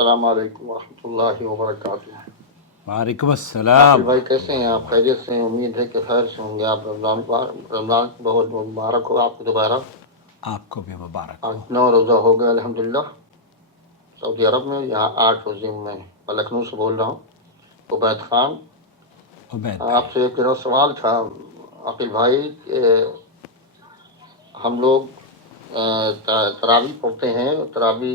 अस्सलाम वालेकुम वरहमतुल्लाहि वबरकातुहू। वालेकुम आकिल अस्सलाम। भाई कैसे हैं आप? खैरियत से हैं? उम्मीद है कि खैर से होंगे आप। रमज़ान बहुत मुबारक हो आपको दोबारा। आपको भी मुबारक आज हो। 9 रोज़ा हो गए अल्हम्दुलिल्लाह सऊदी अरब में, यहाँ 8 रोज़े में। मैं लखनऊ से बोल रहा हूँ, उबैद खान। उबैद भाई, आपसे एक मेरा सवाल था आकिल भाई कि हम लोग तरावी पढ़ते हैं, तरावी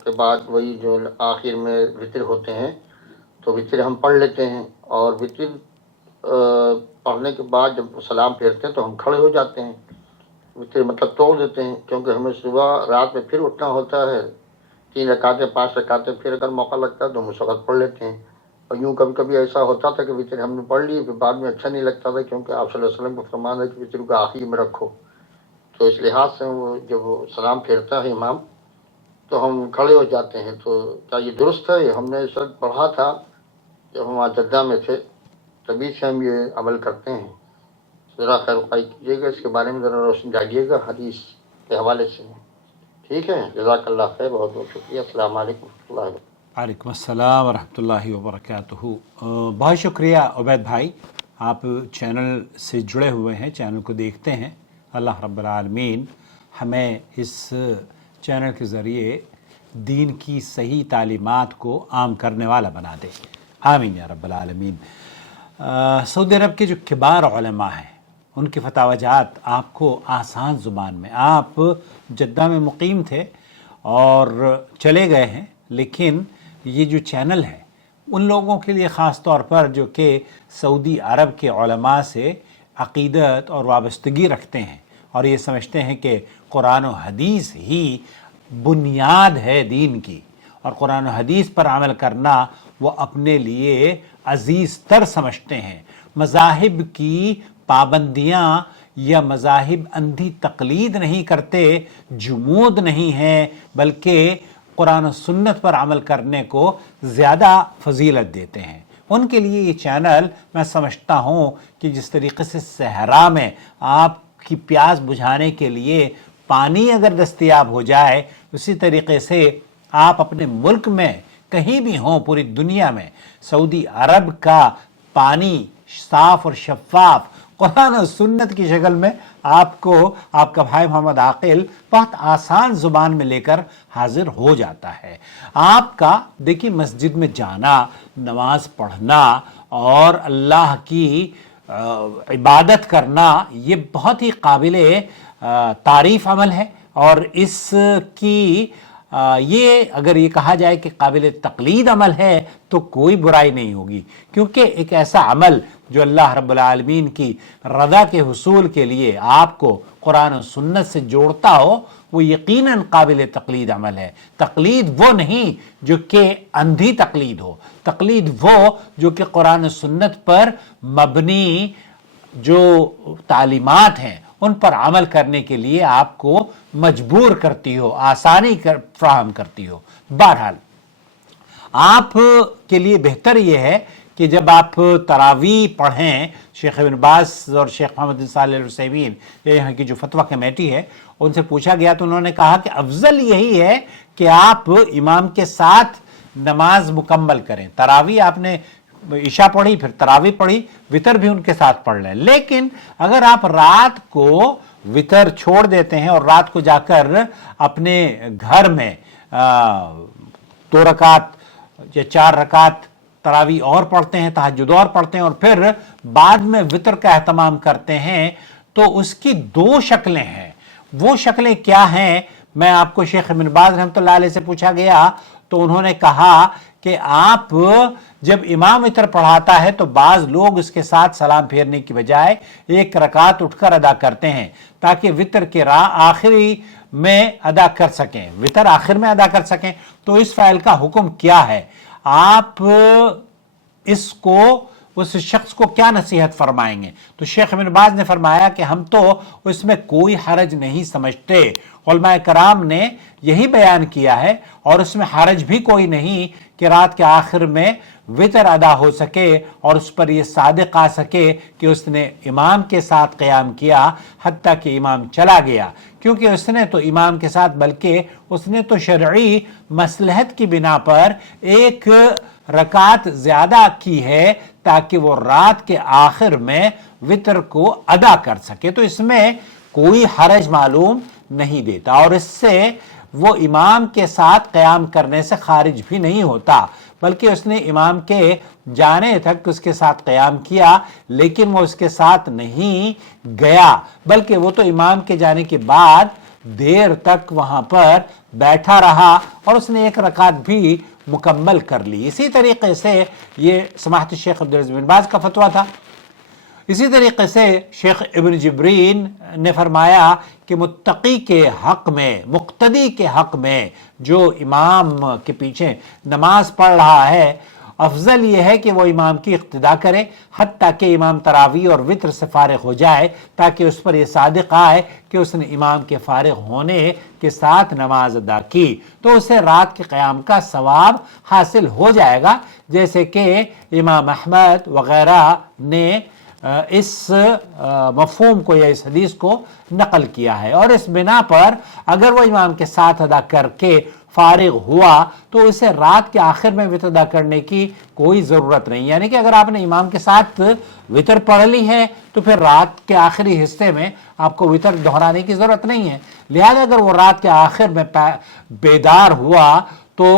के बाद वही जो आखिर में वितर होते हैं, तो वितर हम पढ़ लेते हैं और वितर पढ़ने के बाद जब सलाम फेरते हैं तो हम खड़े हो जाते हैं, वितर मतलब तोड़ देते हैं, क्योंकि हमें सुबह रात में फिर उठना होता है। 3 रकातें 5 रकातें फिर अगर मौका लगता है तो हम उस वक्त पढ़ लेते हैं। और यूँ कभी कभी ऐसा होता था कि वितर हमने पढ़ ली, फिर बाद में अच्छा नहीं लगता था, क्योंकि आप सल्लल्लाहु अलैहि वसल्लम का फरमान है कि वितर को आखिरी में रखो। तो इस लिहाज से वो जब वो सलाम फेरता है इमाम तो हम खड़े हो जाते हैं। तो क्या ये दुरुस्त है? हमने इस वक्त पढ़ा था जब हम वहाँ जद्दा में थे, तभी से हम ये अमल करते हैं। ज़रा खैर उपाय कीजिएगा, इसके बारे में ज़रा रोशनी डालिएगा हदीस के हवाले से। ठीक है, जज़ाकल्लाह खैर, बहुत बहुत शुक्रिया। अस्सलाम वालेकुम वरहमतुल्लाहि वबरकातुहू। वालेकुम अस्सलाम वरहमतुल्लाहि वबरकातुहू। बहुत शुक्रिया उबैद भाई, आप चैनल से जुड़े हुए हैं, चैनल को देखते हैं। अल्लाह रब्बुल आलमीन हमें इस चैनल के ज़रिए दीन की सही तालीमात को आम करने वाला बना दे, आमीन या रब्बुल आलमीन। सऊदी अरब के जो किबार उलमा हैं उनकी फतावजात आपको आसान ज़ुबान में, आप जद्दा में मुकीम थे और चले गए हैं, लेकिन ये जो चैनल है उन लोगों के लिए ख़ास तौर पर जो कि सऊदी अरब के उलमा से अक़ीदत और वाबस्तगी रखते हैं और ये समझते हैं कि कुरान और हदीस ही बुनियाद है दीन की, और कुरान और हदीस पर अमल करना वो अपने लिए अजीज़ तर समझते हैं। मज़ाहिब की पाबंदियाँ या मज़ाहिब अंधी तक़लीद नहीं करते, जुमूद नहीं है, बल्कि कुरान और सुन्नत पर अमल करने को ज़्यादा फजीलत देते हैं। उनके लिए ये चैनल, मैं समझता हूँ कि जिस तरीके से सहरा में आपकी प्यास बुझाने के लिए पानी अगर दस्तयाब हो जाए, उसी तरीके से आप अपने मुल्क में कहीं भी हों पूरी दुनिया में, सऊदी अरब का पानी साफ़ और शफ़ाफ़ कुरान और सुन्नत की शक्ल में आपको आपका भाई मोहम्मद आकिल बहुत आसान ज़ुबान में लेकर हाजिर हो जाता है। आपका देखिए, मस्जिद में जाना, नमाज पढ़ना और अल्लाह की इबादत करना, ये बहुत ही काबिले तारीफ़ अमल है, और इसकी ये अगर ये कहा जाए कि काबिल तक़लीद अमल है तो कोई बुराई नहीं होगी, क्योंकि एक ऐसा अमल जो अल्लाह रब्बुल आलमीन की रज़ा के हुसूल के लिए आपको कुरान और सुन्नत से जोड़ता हो, वो यकीनन काबिल तक़लीद अमल है। तक़लीद वो नहीं जो कि अंधी तक़लीद हो, तक़लीद वो जो कि कुरान और सुन्नत पर मबनी जो तालीमात हैं उन पर अमल करने के लिए आपको मजबूर करती हो, आसानी फ्राहम करती हो। बहरहाल आप के लिए बेहतर ये है कि जब आप तरावी पढ़ें, शेख इब्न बाज और शेख मोहम्मद बिन सालेह अल उसैमीन, यहाँ की जो फतवा कमेटी है, उनसे पूछा गया तो उन्होंने कहा कि अफजल यही है कि आप इमाम के साथ नमाज मुकम्मल करें। तरावी आपने इशा पढ़ी, फिर तरावी पढ़ी, वितर भी उनके साथ पढ़ लें। लेकिन अगर आप रात को वितर छोड़ देते हैं और रात को जाकर अपने घर में 2 रकात या 4 रकात तरावी और पढ़ते हैं, तहज्जुद और पढ़ते हैं, और फिर बाद में वितर का एहतमाम करते हैं, तो उसकी 2 शक्लें हैं। वो शक्लें क्या हैं? मैं आपको शेख इब्न बाज रहमतुल्लाह अलैह से पूछा गया तो उन्होंने कहा कि आप जब इमाम वितर पढ़ाता है तो बाज लोग उसके साथ सलाम फेरने की बजाय 1 रकात उठकर अदा करते हैं, ताकि वितर के आखिरी में अदा कर सकें, वितर आखिर में अदा कर सकें। तो इस फ़ाइल का हुक्म क्या है? आप इसको اس شخص کو کیا نصیحت فرمائیں گے؟ تو شیخ ابن باز نے فرمایا کہ ہم تو اس میں کوئی حرج نہیں سمجھتے، علماء کرام نے یہی بیان کیا ہے، اور اس میں حرج بھی کوئی نہیں کہ رات کے آخر میں وتر ادا ہو سکے اور اس پر یہ صادق آ سکے کہ اس نے امام کے ساتھ قیام کیا حتیٰ کہ امام چلا گیا، کیونکہ اس نے تو امام کے ساتھ بلکہ اس نے تو شرعی مصلحت کی بنا پر ایک رکعت زیادہ کی ہے تاکہ وہ رات کے آخر میں وتر کو ادا کر سکے، تو اس میں کوئی حرج معلوم نہیں دیتا، اور اس سے وہ امام کے ساتھ قیام کرنے سے خارج بھی نہیں ہوتا، بلکہ اس نے امام کے جانے تک اس کے ساتھ قیام کیا، لیکن وہ اس کے ساتھ نہیں گیا، بلکہ وہ تو امام کے جانے کے بعد دیر تک وہاں پر بیٹھا رہا اور اس نے ایک رکعت بھی مکمل کر لی۔ اسی طریقے سے یہ سماحت الشیخ عبدالعزیز بن باز کا فتویٰ تھا۔ اسی طریقے سے شیخ ابن جبرین نے فرمایا کہ متقی کے حق میں، مقتدی کے حق میں جو امام کے پیچھے نماز پڑھ رہا ہے، افضل یہ ہے کہ وہ امام کی اقتداء کرے حتیٰ کہ امام تراویح اور وتر سے فارغ ہو جائے، تاکہ اس پر یہ صادق آئے کہ اس نے امام کے فارغ ہونے کے ساتھ نماز ادا کی، تو اسے رات کے قیام کا ثواب حاصل ہو جائے گا، جیسے کہ امام احمد وغیرہ نے اس مفہوم کو یا اس حدیث کو نقل کیا ہے، اور اس بنا پر اگر وہ امام کے ساتھ ادا کر کے فارغ ہوا تو اسے رات کے آخر میں وتر ادا کرنے کی کوئی ضرورت نہیں، یعنی کہ اگر آپ نے امام کے ساتھ وتر پڑھ لی ہے تو پھر رات کے آخری حصے میں آپ کو وتر دہرانے کی ضرورت نہیں ہے، لہذا اگر وہ رات کے آخر میں بیدار ہوا تو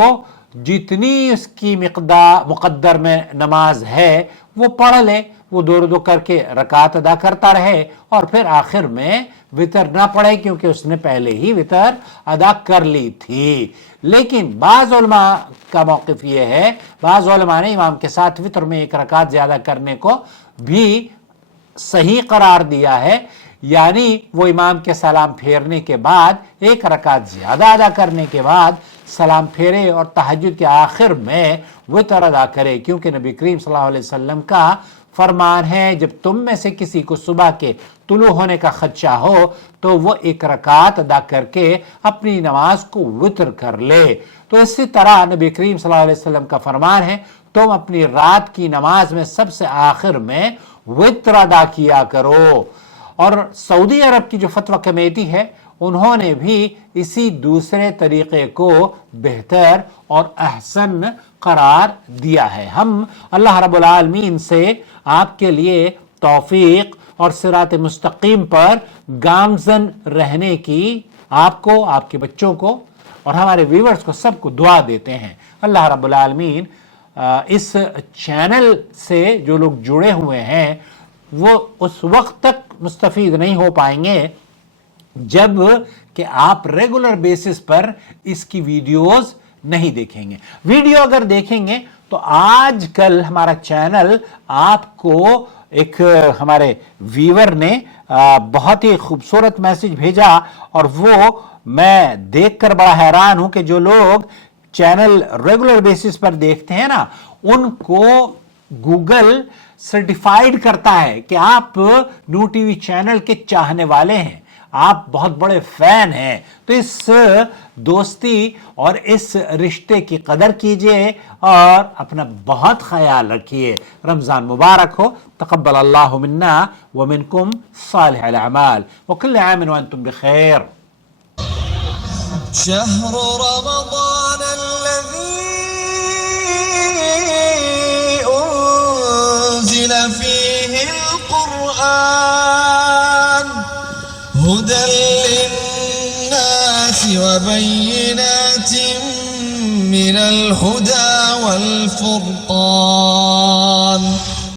جتنی اس کی مقدر میں نماز ہے وہ پڑھ لے، وہ دو دو کر کے رکعت ادا کرتا رہے، اور پھر آخر میں وتر نہ پڑھے کیونکہ اس نے پہلے ہی وتر ادا کر لی تھی۔ لیکن بعض علماء کا موقف یہ ہے، بعض علماء نے امام کے ساتھ وتر میں ایک رکعت زیادہ کرنے کو بھی صحیح قرار دیا ہے، یعنی وہ امام کے سلام پھیرنے کے بعد ایک رکعت زیادہ ادا کرنے کے بعد سلام پھیرے اور تہجد کے آخر میں وتر ادا کرے، کیونکہ نبی کریم صلی اللہ علیہ وسلم کا فرمان ہے جب تم میں سے کسی کو صبح کے طلوع ہونے کا خدشہ ہو تو وہ ایک رکعت ادا کر کے اپنی نماز کو وتر کر لے۔ تو اسی طرح نبی کریم صلی اللہ علیہ وسلم کا فرمان ہے تم اپنی رات کی نماز میں سب سے آخر میں وتر ادا کیا کرو، اور سعودی عرب کی جو فتویٰ کمیٹی ہے انہوں نے بھی اسی دوسرے طریقے کو بہتر اور احسن قرار دیا ہے۔ ہم اللہ رب العالمین سے آپ کے لیے توفیق اور صراط مستقیم پر گامزن رہنے کی آپ کو، آپ کے بچوں کو اور ہمارے ویورز کو سب کو دعا دیتے ہیں۔ اللہ رب العالمین اس چینل سے جو لوگ جڑے ہوئے ہیں وہ اس وقت تک مستفید نہیں ہو پائیں گے جب کہ آپ ریگولر بیسس پر اس کی ویڈیوز نہیں دیکھیں گے۔ ویڈیو اگر دیکھیں گے تو آج کل ہمارا چینل آپ کو ایک ہمارے ویور نے بہت ہی خوبصورت میسج بھیجا، اور وہ میں دیکھ کر بڑا حیران ہوں کہ جو لوگ چینل ریگولر بیسس پر دیکھتے ہیں نا، ان کو گوگل سرٹیفائیڈ کرتا ہے کہ آپ نور ٹی وی چینل کے چاہنے والے ہیں، آپ بہت بڑے فین ہیں۔ تو اس دوستی اور اس رشتے کی قدر کیجئے اور اپنا بہت خیال رکھیے۔ رمضان مبارک ہو، تقبل اللہ منا ومنکم صالح الاعمال، وکل عام وانتم بخیر۔ شهر رمضان الذي أنزل فيه القرآن هدى للناس وبينات من الهدى والفرقان